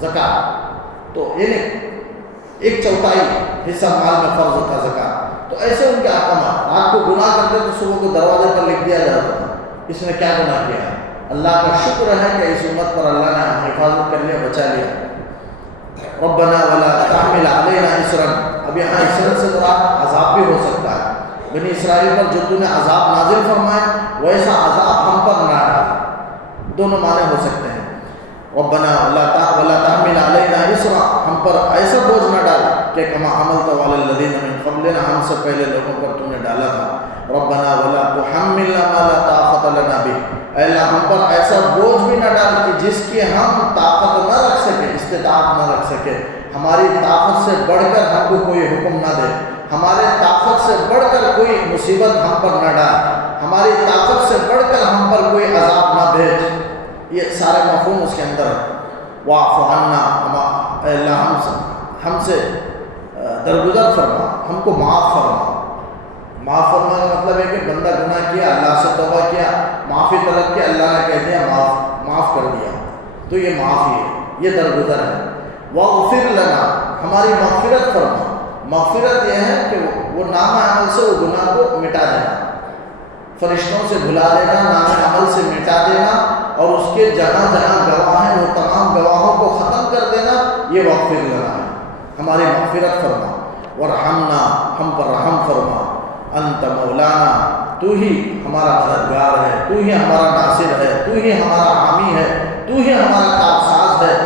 زکوٰۃ، تو یعنی 1/4 حصہ مال میں فرض تھا زکوٰۃ۔ تو ایسے ان کے احکامات، رات کو گناہ کرتے تو صبح کو دروازے پر لکھ دیا جاتا تھا اس نے کیا گناہ کیا ہے۔ اللہ کا شکر ہے کہ اس امت پر اللہ نے حفاظت کر لیا، بچا لیا۔ ربنا ولا تحمل علینا اسرا، اب یہاں اسرا سے مراد عذاب بھی ہو سکتا ہے۔ بنی اسرائیل پر جو تو نے عذاب نازل فرمائے ویسا عذاب ہم پر نہ ڈال، دونوں معنی ہو سکتے ہیں۔ ربنا ولا تحمل علینا اسرا، ہم پر ایسا بوجھ نہ ڈال کہ کما حملت علی الذین من قبلنا، ہم سے پہلے لوگوں پر تو نے ڈالا تھا۔ ربنا ولا تحملنا ما لا طاقت لنا به، اے اللہ ہم پر ایسا بوجھ بھی نہ ڈال کہ جس کی ہم طاقت نہ رکھ سکے، استطاعت نہ رکھ سکے، ہماری طاقت سے بڑھ کر ہم کو کوئی حکم نہ دے، ہمارے طاقت سے بڑھ کر کوئی مصیبت ہم پر نہ ڈال، ہماری طاقت سے بڑھ کر ہم پر کوئی عذاب نہ بھیج۔ یہ سارے مفہوم اس کے اندر ہے۔ واعف عنا، اے اللہ ہم سے درگزر فرما، ہم کو معاف فرما۔ معاف فرمانے کا مطلب ہے کہ بندہ گناہ کیا، اللہ سے توبہ کیا، معافی طلب کیا، اللہ نے کہہ دیا معاف کر دیا، تو یہ معافی ہے، یہ درگزر ہے۔ واغفر لنا، ہماری مغفرت فرما۔ مغفرت یہ ہے کہ وہ نام عمل سے وہ گناہ کو مٹا دینا، فرشتوں سے بھلا دینا، نام عمل سے مٹا دینا، اور اس کے جہاں جہاں گواہ ہیں وہ تمام گواہوں کو ختم کر دینا، یہ واغفر لنا ہے، ہماری مغفرت فرما۔ ورحمنا، ہم پر رحم فرما۔ انت مولانا، تو ہی ہمارا مددگار ہے، تو ہی ہمارا ناصر ہے، تو ہی ہمارا حامی ہے، تو ہی ہمارا کارساز ہے،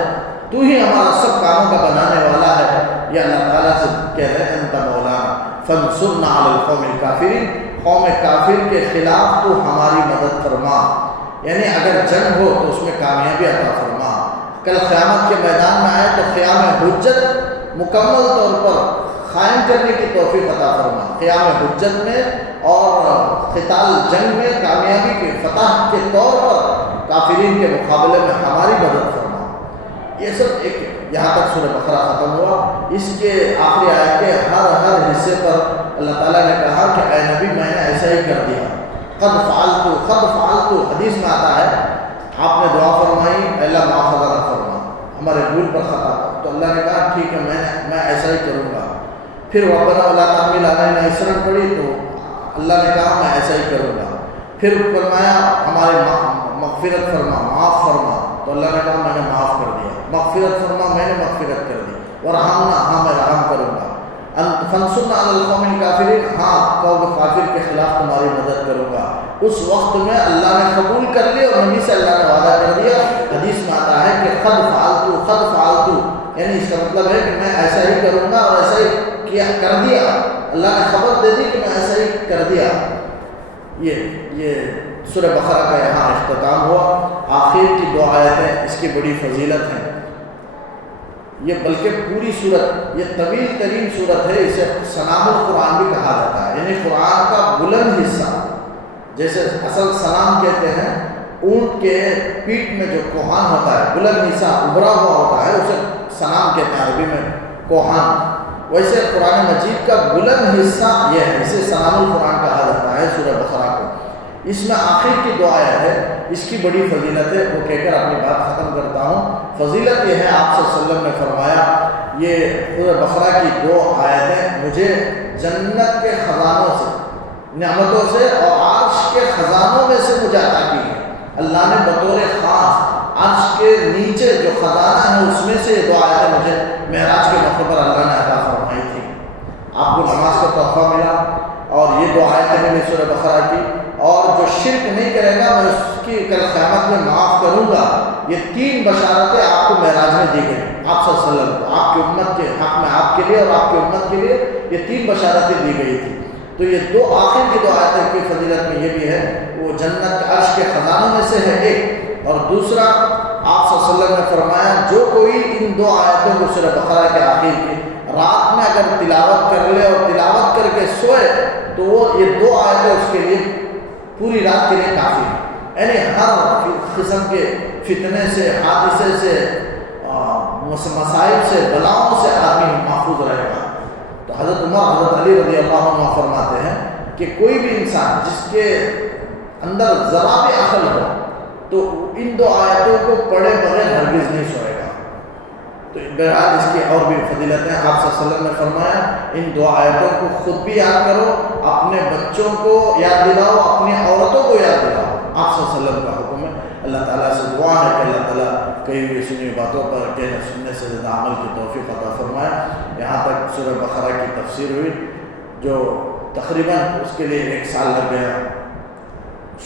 تو ہی ہمارا سب کاموں کا بنانے والا ہے۔ یہ اللہ تعالیٰ سے کہہ رہے ہیں انت مولانا فانصرنا علی القوم الکافرین، قوم کافر کے خلاف تو ہماری مدد فرما، یعنی اگر جنگ ہو تو اس میں کامیابی عطا فرما۔ کل قیامت کے میدان میں آئے تو قیام حجت مکمل طور پر قائم کرنے کی توفیق عطا فرما، قیام حجت میں اور قتال جنگ میں کامیابی کے فتح کے طور پر کافرین کے مقابلے میں ہماری مدد فرما۔ یہ سب ایک یہاں تک سورہ بقرہ ختم ہوا۔ اس کے آخری آیت کے ہر حصے پر اللہ تعالیٰ نے کہا کہ اے نبی میں نے ایسا ہی کر دیا، قد فعلتو، حدیث میں آتا ہے آپ نے دعا فرمائی اے اللہ معاف وغیرہ فرما ہمارے بھول پر خطا پر، تو اللہ نے کہا ٹھیک ہے میں ایسا ہی کروں گا۔ پھر ربنا ولا تحمل علینا اسرا پڑھی تو اللہ نے کہا میں ایسا ہی کروں گا۔ پھر فرمایا ہمارے مغفرت فرما، معاف فرما، تو اللہ نے کہا میں نے معاف کر دیا۔ مغفرت فرما، میں نے مغفرت کر دی۔ ورحمنا، ہاں میں رحم کروں گا۔ فانصرنا علی القوم الکافرین، ہاں قوم کافر کے خلاف تمہاری مدد کروں گا۔ اس وقت میں اللہ نے قبول کر لیا اور نبی سے اللہ نے وعدہ کر دیا۔ حدیث میں آتا ہے کہ قد فعلتو، یعنی اس کا مطلب ہے کہ میں ایسا ہی کروں گا اور ایسا ہی کر دیا، اللہ نے خبر دے دی کہ میں ایسا ہی کر دیا۔ یہ سورہ بقرہ کا یہاں اختتام ہوا۔ آخر کی 2 آیتیں اس کی بڑی فضیلت ہیں، یہ بلکہ پوری صورت یہ طویل ترین صورت ہے، اسے سنام القرآن بھی کہا جاتا ہے، یعنی قرآن کا بلند حصہ، جیسے اصل سنام کہتے ہیں اونٹ کے پیٹھ میں جو کوہان ہوتا ہے، بلند حصہ ابھرا ہوا ہوتا ہے، اسے سنام کہتے ہیں عربی میں کوہان، ویسے قرآن مجید کا بلند حصہ یہ ہے، اسے سنام القرآن کہا جاتا ہے سورہ بقرہ کو۔ اس میں آخر کی 2 آیت ہے، اس کی بڑی فضیلت ہے، وہ کہہ کر اپنی بات ختم کرتا ہوں۔ فضیلت یہ ہے، آپ صلی اللہ علیہ وسلم نے فرمایا یہ سورہ بقرہ کی 2 آیتیں مجھے جنت کے خزانوں سے، نعمتوں سے اور عرش کے خزانوں میں سے مجھے عطا کی ہے۔ اللہ نے بطور خاص عرش کے نیچے جو خزانہ ہے اس میں سے یہ 2 آیتیں مجھے معراج کے موقع پر اللہ نے عطا فرمائی تھی۔ آپ کو نماز کا تحفہ ملا اور یہ 2 آیتیں میں سورہ بقرہ کی، اور جو شرک نہیں کرے گا میں اس کی کل قیامت میں معاف کروں گا۔ یہ 3 بشارتیں آپ کو معراج میں دی گئی، آپ صلی اللہ علیہ وسلم کو، آپ کی امت کے حق میں، آپ کے لیے اور آپ کی امت کے لیے یہ 3 بشارتیں دی گئی تھی۔ تو یہ 2 آخر کی 2 آیتیں کی فضیلت میں یہ بھی ہے، وہ جنت کے عرش کے خزانوں میں سے ہے ایک، اور دوسرا آپ صلی اللہ علیہ وسلم نے فرمایا جو کوئی ان 2 آیتوں کو سورہ بقرہ کے آخر کی رات میں اگر تلاوت کر لے اور تلاوت کر کے سوئے تو وہ یہ 2 آیتیں اس کے لیے پوری رات کے لیے کافی ہے، یعنی ہر قسم کے فتنے سے، حادثے سے، مصائب سے، بلاؤں سے آدمی محفوظ رہے گا۔ تو حضرت عمر، حضرت علی رضی اللہ عنہ فرماتے ہیں کہ کوئی بھی انسان جس کے اندر ذرا بھی عقل ہو تو ان دو آیتوں کو پڑھے بغیر ہرگز نہیں سوئے گا۔ تو بہرحال اس کی اور بھی فضیلتیں، آپ صلی اللہ علیہ وسلم نے فرمایا ان دو آیتوں کو خود بھی یاد کرو، اپنے بچوں کو یاد دلاؤ، اپنی عورتوں کو یاد دلاؤ۔ آپ صلی اللہ علیہ وسلم کا حکم ہے۔ اللہ تعالیٰ سے دعا ہے کہ اللہ تعالیٰ کئی ہوئی سنی باتوں پر کہنے سننے سے زیادہ عمل کی توفیق عطا فرمائے۔ یہاں تک سورہ بقرہ کی تفسیر ہوئی، جو تقریباً اس کے لیے 1 سال لگ گیا۔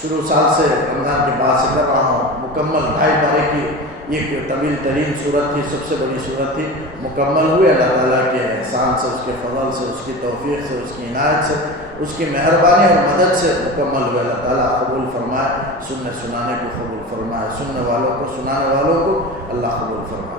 شروع سال سے رمضان کے بعد سے کر رہا ہوں، مکمل 2.5 پارے کی یہ طویل ترین صورت تھی، سب سے بڑی صورت تھی، مکمل ہوئی۔ اللہ تعالیٰ کے احسان سے، اس کے فضل سے، اس کی توفیق سے، اس کی عنایت سے، اس کی مہربانی اور مدد سے مکمل ہوئے۔ اللہ تعالیٰ قبول فرمائے، سننے سنانے کو قبول فرمائے، سننے والوں کو، سنانے والوں کو اللہ قبول فرمائے۔